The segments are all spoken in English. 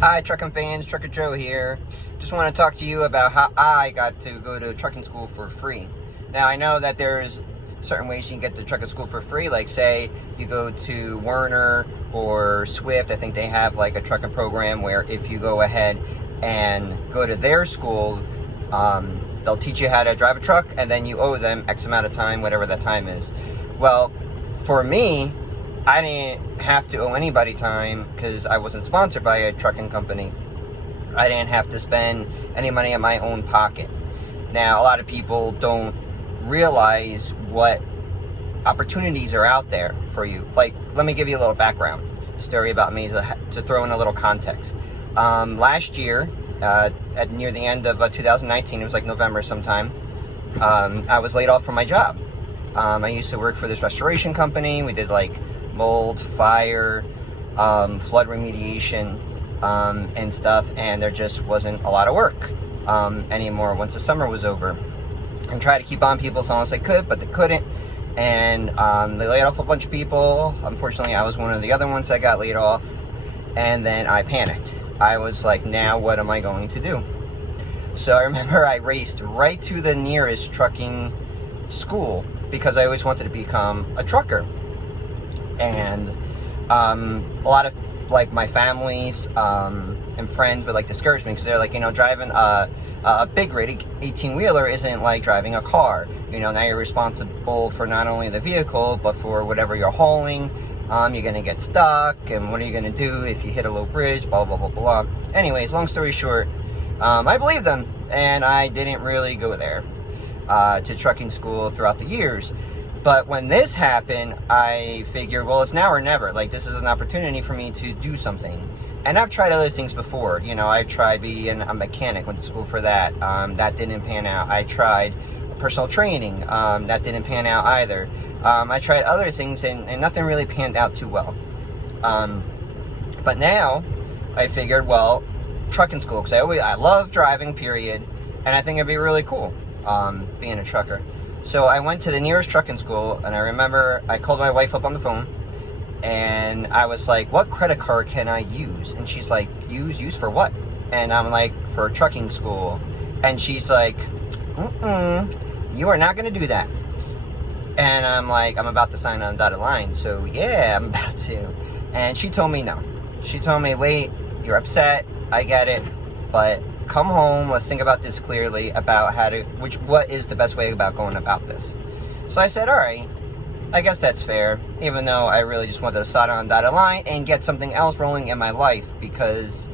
Hi, trucking fans, Trucker Joe here. Just want to talk to you about how I got to go to trucking school for free. Now, I know that there's certain ways you can get to trucking school for free, like say you go to Werner or Swift. I think they have like a trucking program where if you go ahead and go to their school, they'll teach you how to drive a truck and then you owe them X amount of time, whatever that time is. Well, for me, I didn't have to owe anybody time because I wasn't sponsored by a trucking company. I didn't have to spend any money in my own pocket. Now, a lot of people don't realize what opportunities are out there for you. Like, let me give you a little background story about me to throw in a little context. Last year, near the end of 2019, it was like November sometime, I was laid off from my job. I used to work for this restoration company. We did like mold, fire, flood remediation, and stuff, and there just wasn't a lot of work anymore once the summer was over. And tried to keep on people as long as they could, but they couldn't, and they laid off a bunch of people. Unfortunately, I was one of the other ones that got laid off, and then I panicked. I was like, now what am I going to do? So I remember I raced right to the nearest trucking school because I always wanted to become a trucker. And a lot of like my families and friends would like discourage me because they're like, driving a big rig 18-wheeler isn't like driving a car. Now you're responsible for not only the vehicle but for whatever you're hauling. You're gonna get stuck, and what are you gonna do if you hit a low bridge? Blah blah blah blah. Anyways, long story short, I believed them, and I didn't really go there to trucking school throughout the years. But when this happened, I figured, well, it's now or never. Like, this is an opportunity for me to do something. And I've tried other things before. I tried being a mechanic, went to school for that. That didn't pan out. I tried personal training. That didn't pan out either. I tried other things, and nothing really panned out too well. But now, I figured, well, trucking school, because I love driving, period. And I think it'd be really cool being a trucker. So I went to the nearest trucking school, and I remember I called my wife up on the phone, and I was like, what credit card can I use? And she's like, use for what? And I'm like, for trucking school. And she's like, you are not going to do that. And I'm like, I'm about to sign on the dotted line, so yeah, I'm about to. And she told me no. She told me, wait, you're upset, I get it, but come home, let's think about this clearly, about what is the best way about going about this. So I said, all right, I guess that's fair, even though I really just wanted to sign on the dotted line and get something else rolling in my life, because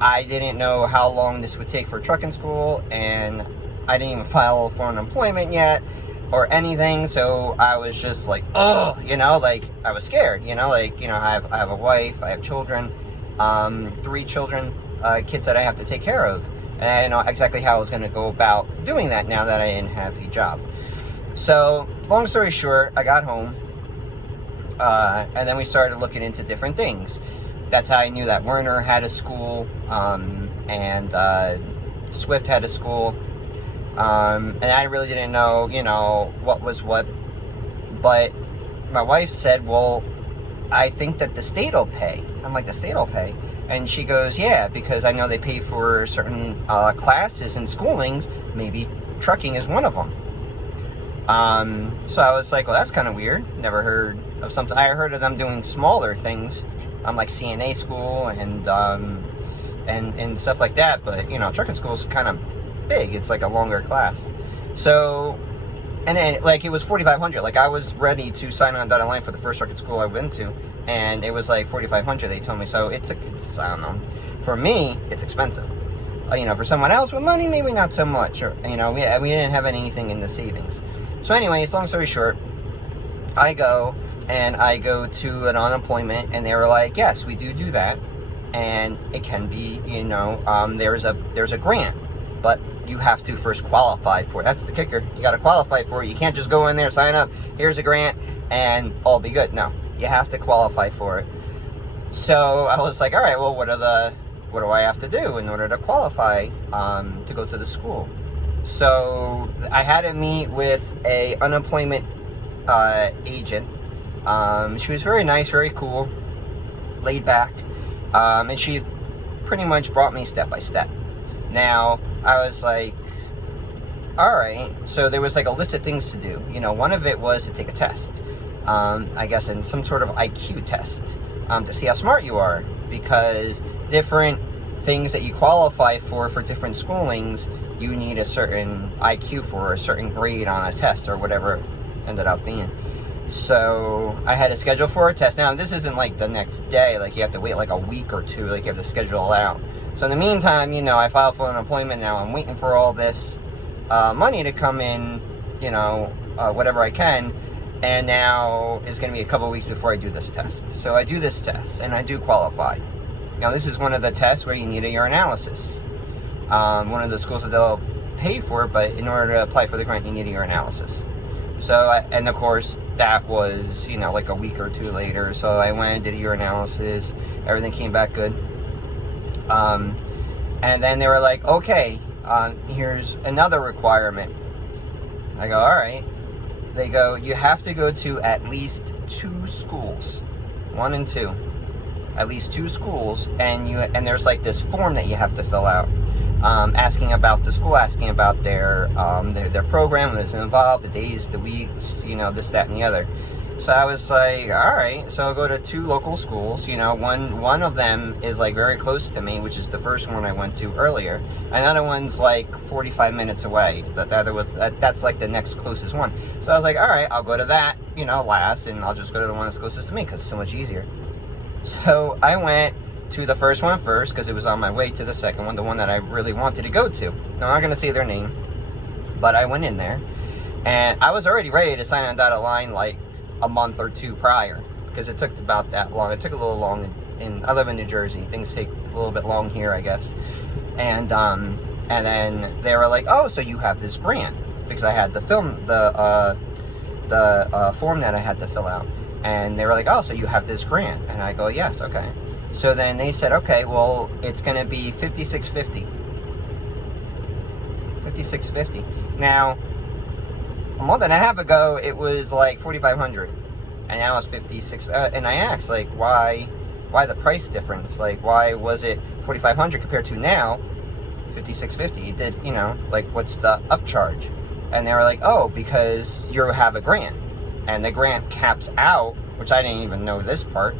I didn't know how long this would take for trucking school, and I didn't even file for unemployment yet, or anything, so I was just like, I was scared, I have a wife, I have children, 3 children, kids that I have to take care of, and I didn't know exactly how I was going to go about doing that now that I didn't have a job. So, long story short, I got home, and then we started looking into different things. That's how I knew that Werner had a school, and Swift had a school, and I really didn't know, what was what, but my wife said, well, I think that the state will pay. I'm like, the state will pay? And she goes, yeah, because I know they pay for certain classes and schoolings. Maybe trucking is one of them. So I was like, well, that's kind of weird. Never heard of something. I heard of them doing smaller things, like CNA school and stuff like that. But trucking school is kind of big. It's like a longer class. So, and then like it was $4,500. Like I was ready to sign on dotted line for the first trucking school I went to, and it was like $4,500. They told me. So it's I don't know. For me, it's expensive. For someone else with money, maybe not so much. Or we didn't have anything in the savings. So anyways, long story short, I go to an unemployment, and they were like, yes, we do that, and it can be, there's a grant, but you have to first qualify for it. That's the kicker. You got to qualify for it. You can't just go in there, sign up, here's a grant, and all be good. No, you have to qualify for it. So I was like, all right, well, what do I have to do in order to qualify to go to the school? So I had to meet with a unemployment agent. She was very nice, very cool, laid back, and she pretty much brought me step by step. Now, I was like, all right, so there was like a list of things to do. You know, one of it was to take a test, I guess, in some sort of IQ test, to see how smart you are, because different things that you qualify for different schoolings, you need a certain IQ for, a certain grade on a test, or whatever it ended up being. So I had to schedule for a test. Now, this isn't like the next day, like you have to wait like a week or two, like you have to schedule it out. So in the meantime, you know, I filed for unemployment. Now I'm waiting for all this money to come in, you know, whatever I can, and now it's going to be a couple weeks before I do this test. So I do this test, and I do qualify. Now, this is one of the tests where you need a urinalysis. One of the schools that they'll pay for, but in order to apply for the grant, you need a urinalysis. So, and of course, that was, you know, like a week or two later. So I went and did a urinalysis. Everything came back good. And then they were like, okay, here's another requirement. I go, all right. They go, you have to go to at least 2 schools, 1 and 2, at least 2 schools, and there's like this form that you have to fill out, asking about the school, asking about their program, what's involved, the days, the weeks, you know, this, that, and the other. So I was like, all right. So I'll go to 2 local schools. You know, one of them is like very close to me, which is the first one I went to earlier. Another one's like 45 minutes away. That's like the next closest one. So I was like, all right, I'll go to that, you know, last, and I'll just go to the one that's closest to me because it's so much easier. So I went to the first one first because it was on my way to the second one, the one that I really wanted to go to. Now, I'm not going to say their name, but I went in there, and I was already ready to sign on dotted line like a month or 2 prior, because it took about that long. It took a little long I live in New Jersey. Things take a little bit long here, I guess. And then they were like, oh, so you have this grant, because I had the form that I had to fill out. And they were like, oh, so you have this grant. And I go, yes, okay. So then they said, okay, well, it's going to be $5,650. $5,650. Now, a month and a half ago, it was like $4,500, and now it's $5,600. And I asked, like, why the price difference? Like, why was it $4,500 compared to now $5,650? It did, you know, like, what's the upcharge? And they were like, oh, because you have a grant, and the grant caps out, which I didn't even know this part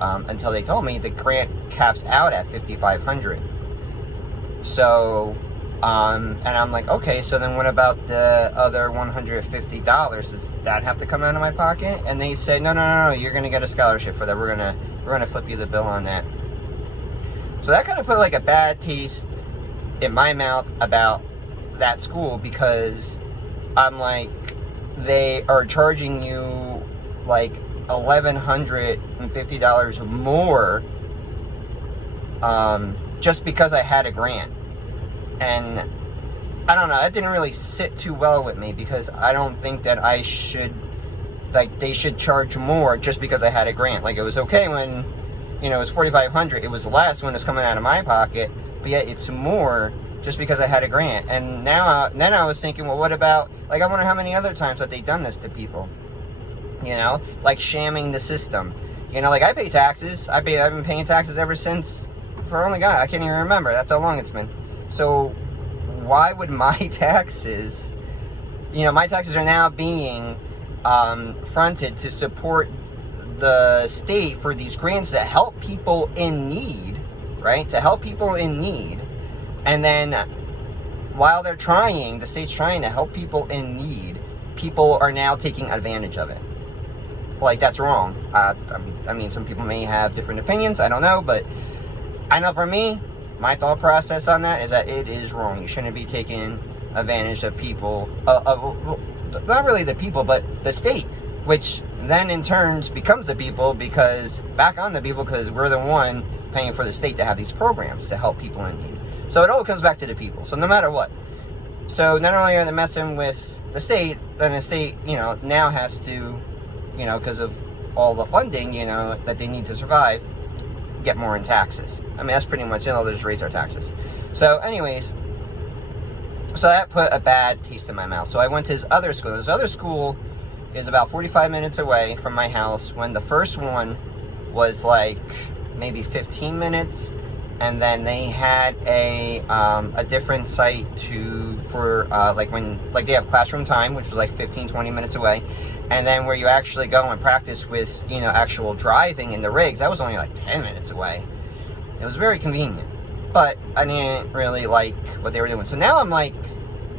until they told me. The grant caps out at $5,500. So. And I'm like, okay, so then what about the other $150? Does that have to come out of my pocket? And they said, no, you're gonna get a scholarship for that. We're gonna flip you the bill on that. So that kind of put like a bad taste in my mouth about that school, because I'm like, they are charging you like $1,150 more just because I had a grant. And I don't know, that didn't really sit too well with me, because I don't think that I should, like, they should charge more just because I had a grant. Like, it was okay when, you know, it was $4,500. It was less when it's coming out of my pocket, but yet it's more just because I had a grant. And then I was thinking, well, what about, like, I wonder how many other times that they've done this to people, you know, like shamming the system. You know, like, I pay taxes. I've been paying taxes ever since, for only God, I can't even remember. That's how long it's been. So why would my taxes, you know, my taxes are now being fronted to support the state for these grants that help people in need, right? To help people in need. And then while they're trying, the state's trying to help people in need, people are now taking advantage of it. Like, that's wrong. I mean, some people may have different opinions. I don't know. But I know for me, my thought process on that is that it is wrong. You shouldn't be taking advantage of people, not really the people, but the state, which then in turns becomes the people, because back on the people, because we're the one paying for the state to have these programs to help people in need. So it all comes back to the people. So no matter what. So not only are they messing with the state, then the state, you know, now has to, you know, because of all the funding, you know, that they need to survive, get more in taxes. I mean, that's pretty much it. They'll just raise our taxes. So anyways, so that put a bad taste in my mouth. So I went to this other school. This other school is about 45 minutes away from my house, when the first one was like maybe 15 minutes. and then they had a different site for like they have classroom time, which was like 15-20 minutes away, and then where you actually go and practice with, you know, actual driving in the rigs, that was only like 10 minutes away. It was very convenient, but I didn't really like what they were doing. So now I'm like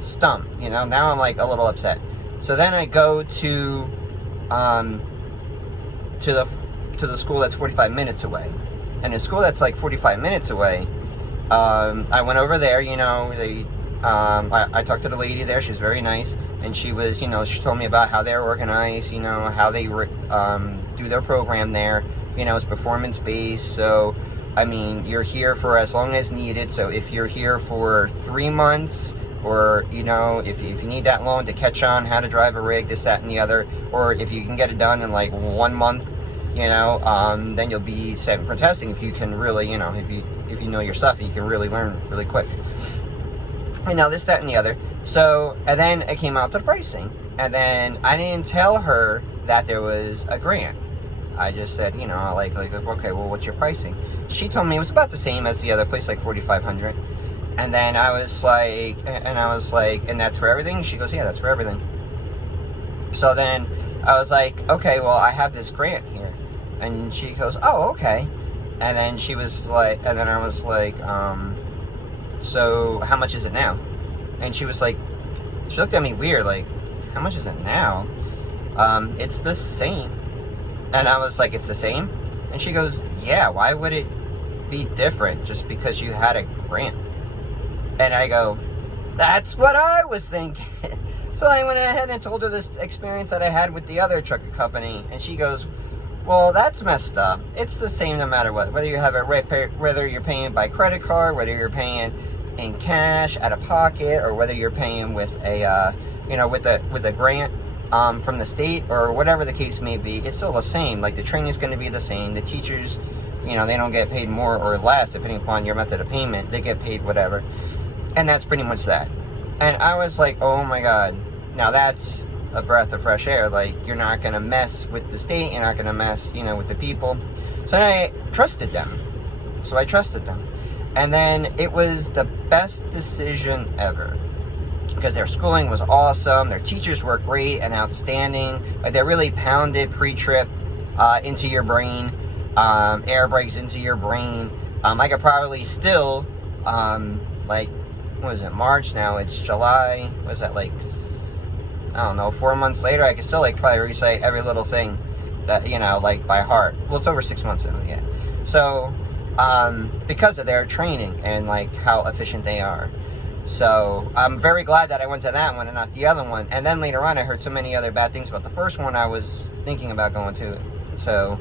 stumped, you know. Now I'm like a little upset. So then I go to the school that's 45 minutes away. And a school that's like 45 minutes away, I went over there, you know, I talked to the lady there. She was very nice, and she was, you know, she told me about how they're organized, you know, how they do their program there. You know, it's performance-based, so, I mean, you're here for as long as needed. So if you're here for 3 months, or, you know, if you need that long to catch on how to drive a rig, this, that, and the other, or if you can get it done in like 1 month, you know, then you'll be set for testing. If you can really, you know, if you know your stuff, you can really learn really quick. You know, this, that, and the other. So, and then it came out to pricing, and then I didn't tell her that there was a grant. I just said, you know, like okay, well, what's your pricing? She told me it was about the same as the other place, like $4,500. And then I was like, and that's for everything? She goes, yeah, that's for everything. So then I was like, okay, well, I have this grant here. And she goes, oh, okay. And then she was like, and then I was like, so how much is it now? And she was like, she looked at me weird, like, how much is it now? It's the same. And I was like, it's the same? And she goes, yeah, why would it be different just because you had a grant? And I go, that's what I was thinking. So I went ahead and told her this experience that I had with the other trucker company. And she goes, well, that's messed up. It's the same no matter what. Whether you have whether you're paying by credit card, whether you're paying in cash out of pocket, or whether you're paying with a, you know, with a grant from the state, or whatever the case may be, it's still the same. Like, the training's going to be the same. The teachers, you know, they don't get paid more or less depending upon your method of payment. They get paid whatever. And that's pretty much that. And I was like, oh my God, now that's a breath of fresh air. Like, you're not going to mess with the state, you're not going to mess, you know, with the people. So I trusted them. And then it was the best decision ever, because their schooling was awesome, their teachers were great and outstanding. Like, they really pounded pre-trip into your brain, air brakes into your brain. I could probably still, like, what is it, March now, it's July, what is that, like, I don't know, 4 months later, I can still, like, probably recite every little thing that, you know, like, by heart. Well, it's over 6 months now, yeah. So, because of their training and, like, how efficient they are. So, I'm very glad that I went to that one and not the other one. And then later on, I heard so many other bad things about the first one I was thinking about going to. So,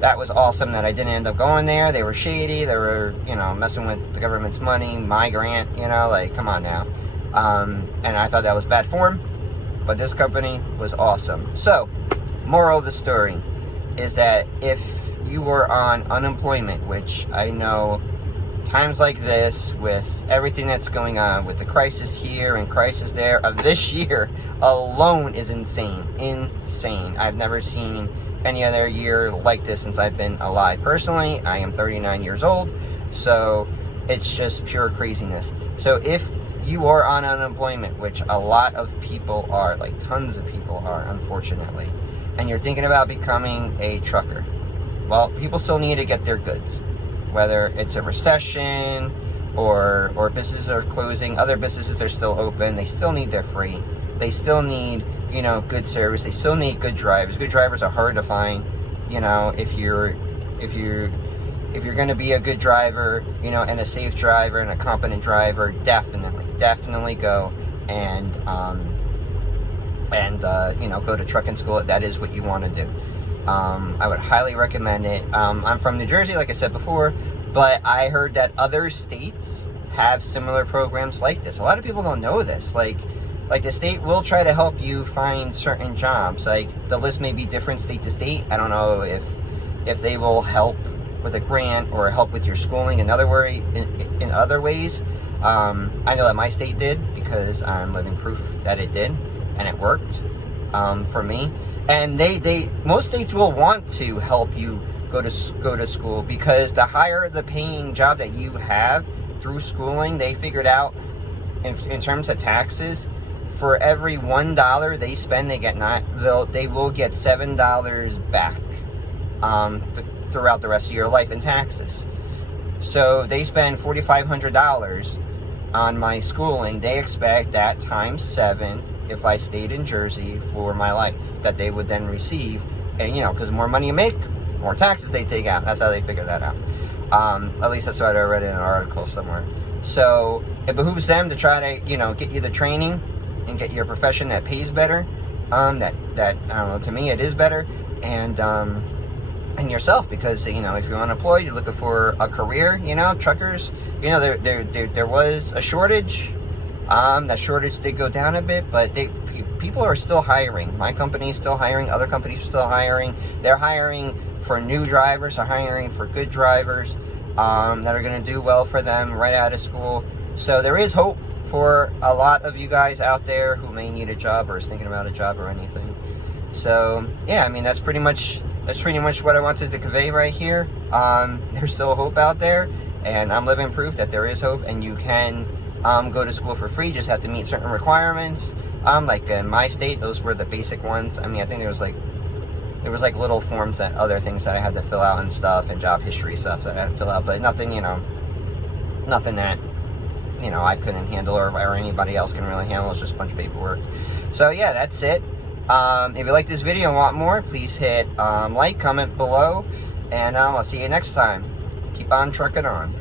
that was awesome that I didn't end up going there. They were shady. They were, you know, messing with the government's money, my grant, you know, like, come on now. And I thought that was bad form. But this company was awesome. So, moral of the story is that if you were on unemployment, which I know times like this, with everything that's going on, with the crisis here and crisis there, of this year alone is insane. Insane. I've never seen any other year like this since I've been alive. Personally, I am 39 years old, so it's just pure craziness. So if you are on unemployment, which a lot of people are, like tons of people are, unfortunately, and you're thinking about becoming a trucker, well, people still need to get their goods. Whether it's a recession or businesses are closing, other businesses are still open, they still need their freight. They still need, you know, good service. They still need good drivers. Good drivers are hard to find, you know, if you're going to be a good driver, you know, and a safe driver and a competent driver, definitely go and you know, go to trucking school if that is what you want to do. I would highly recommend it. I'm from New Jersey, like I said before, but I heard that other states have similar programs like this. A lot of people don't know this. Like the state will try to help you find certain jobs. Like, the list may be different state to state. I don't know if they will help with a grant or help with your schooling in other ways. I know that my state did, because I'm living proof that it did, and it worked for me. And most states will want to help you go to school, because the higher the paying job that you have through schooling, they figured out in terms of taxes, for every $1 they spend, they will get $7 back throughout the rest of your life in taxes. So they spend $4,500 on my schooling. They expect that times 7 if I stayed in Jersey for my life, that they would then receive. And because the more money you make, more taxes they take out. That's how they figure that out. At least that's what I read in an article somewhere. So it behooves them to try to get you the training and get your profession that pays better. That I don't know, to me it is better. And yourself, because if you're unemployed, you're looking for a career, truckers, there was a shortage. That shortage did go down a bit, but people are still hiring. My company is still hiring. Other companies are still hiring. They're hiring for new drivers. They're hiring for good drivers that are going to do well for them right out of school. So there is hope for a lot of you guys out there who may need a job or is thinking about a job or anything. So yeah, I mean, that's pretty much what I wanted to convey right here. There's still hope out there, and I'm living proof that there is hope, and you can go to school for free. You just have to meet certain requirements. Like in my state, those were the basic ones. I mean, I think there was like little forms and other things that I had to fill out and stuff, and job history stuff that I had to fill out, but nothing, nothing that I couldn't handle or anybody else can really handle. It's just a bunch of paperwork. So yeah, that's it. If you like this video and want more, please hit like, comment below, and I'll see you next time. Keep on trucking on.